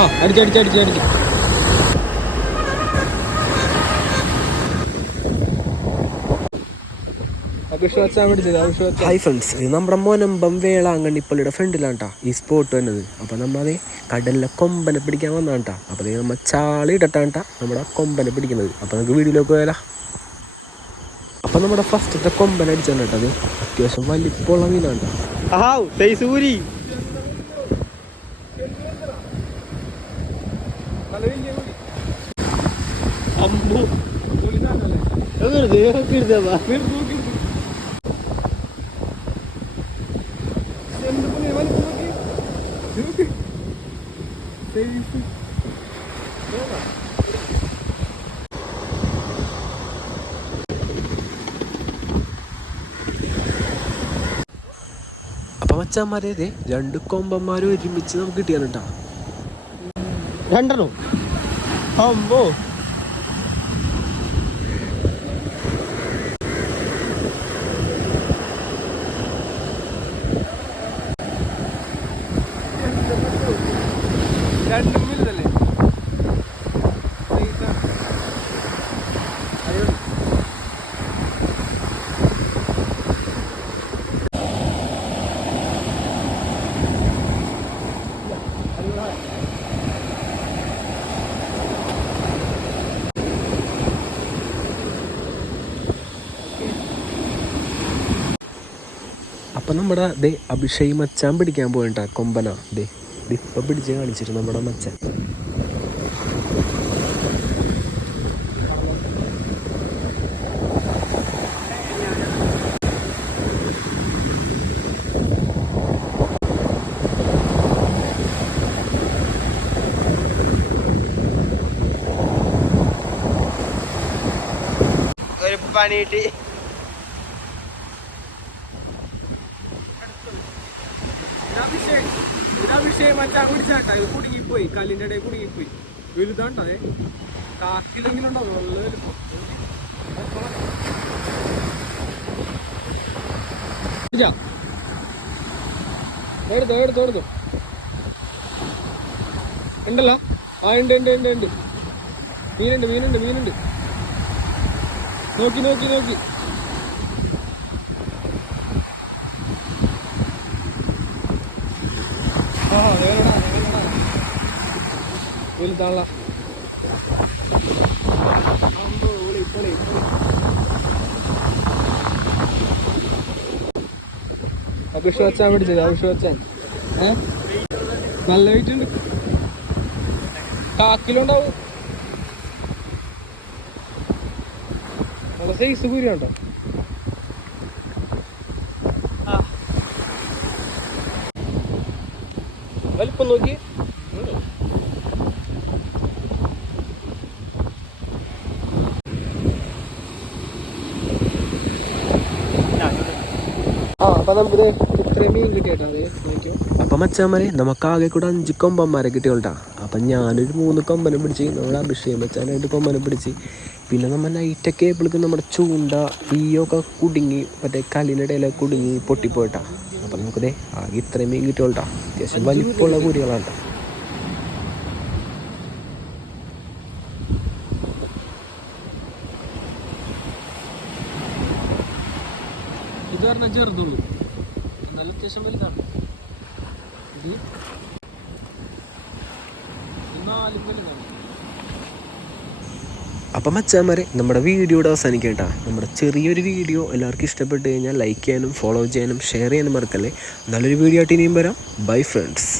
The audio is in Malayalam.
ആ അടിച്ച് അടിച്ച് അടിച്ച് അടിച്ച് അഭിശ്വാസം പിടിച്ചത് അഭിശ്വാസം ഹായ് ഫ്രണ്ട്സ് ഇത് നമ്മുടെ മോനമ്പം അങ്ങണ്ടിപ്പള്ളിയുടെ ഫ്രണ്ടിലാണ് ഈ സ്പോട്ട് വന്നത് അപ്പോൾ അതേ കടലിലെ കൊമ്പനെ പിടിക്കാൻ വന്നതാണ് കേട്ടോ അപ്പോൾ അതേ നമ്മൾ ചാളി കേട്ടോ നമ്മുടെ കൊമ്പനെ പിടിക്കുന്നത്. അപ്പോൾ നമുക്ക് വീഡിയോയിലേക്ക് പോയാലോ? അപ്പോൾ നമ്മുടെ ഫസ്റ്റത്തെ കൊമ്പൻ അടിച്ചാണ് കേട്ടോ അത് അത്യാവശ്യം വലിപ്പമുള്ള മീനാണ് ട്ടോ. മച്ചാന്മാരെ രണ്ട് കൊമ്പന്മാരും ഒരുമിച്ച് നമുക്ക് കിട്ടിയാണ് കേട്ടോ രണ്ടെണ്ണോ. Amor. അപ്പം നമ്മുടെ ദേ അഭിഷേക് മച്ചാൻ പിടിക്കാൻ പോയിട്ടാ കൊമ്പന. ദേ ഇപ്പം പിടിച്ച് കാണിച്ചിരുന്നു നമ്മുടെ മച്ചാൻ. ഒരു പണി കിട്ടി മച്ചാ മച്ചാൻ കുടിച്ചാട്ടാ. ഇത് കുടുങ്ങിപ്പോയി. കല്ലിന്റെ ഇടയിൽ കുടുങ്ങിപ്പോയി. വലുതാണ്ടാ കാക്കിലെങ്കിലും ഉണ്ടാവും നല്ല വലുപ്പം. എടുത്തോ എടുത്തോ എടുത്തോ. ഉണ്ടല്ലോ. ആ ഉണ്ട് ഉണ്ട് ഉണ്ട് ഉണ്ട്. മീനുണ്ട് മീനുണ്ട് മീനുണ്ട്. നോക്കി നോക്കി നോക്കി. വലുതാണല്ല. അമ്പോ ഒളി പിടിച്ചത് അഭിശ്വാച്ചാൻ വച്ചാൻ ഏ? നല്ല വെയിറ്റ് കാക്കിലുണ്ടാവും നല്ല സൈസ് പൂരിയുണ്ടോ വലിപ്പം നോക്കി അപ്പൊ നമുക്ക് ഇത്രയും മീൻ കിട്ടിയിട്ടാ അപ്പം മച്ചാന്മാരെ നമുക്ക് ആകെ കൂടെ അഞ്ച് കൊമ്പന്മാരെ കിട്ടിയോട്ടാ അപ്പം ഞാനൊരു മൂന്ന് കൊമ്പനെ പിടിച്ച് നമ്മുടെ അഭിഷേകം മച്ചാനായിട്ട് കൊമ്പനെ പിടിച്ച്. പിന്നെ നമ്മൾ നൈറ്റൊക്കെ എപ്പോഴേക്കും നമ്മുടെ ചൂണ്ട ഈയൊക്കെ കുടുങ്ങി മറ്റേ കല്ലിനിടയിലൊക്കെ കുടുങ്ങി പൊട്ടിപ്പോയിട്ടാ. അപ്പം നമുക്കതേ ആകെ ഇത്രയും മീൻ കിട്ടിയോട്ടാ അത്യാവശ്യം വലിപ്പമുള്ള കൂരികളാണ് ട്ടോ. ഇത് പറഞ്ഞാൽ ചെറുതുള്ളൂ. എന്നാലും അത്യാവശ്യം വലുതാണ് ഇത് നാലും വലുതാണ് അപ്പം മച്ചാന്മാരെ നമ്മുടെ വീഡിയോയുടെ അവസാനിക്കേണ്ട നമ്മുടെ ചെറിയൊരു വീഡിയോ എല്ലാവർക്കും ഇഷ്ടപ്പെട്ട് കഴിഞ്ഞാൽ ലൈക്ക് ചെയ്യാനും ഫോളോ ചെയ്യാനും ഷെയർ ചെയ്യാനും മറക്കല്ലേ? നല്ലൊരു വീഡിയോ ആയിട്ട് ഇനിയും വരാം. Bye friends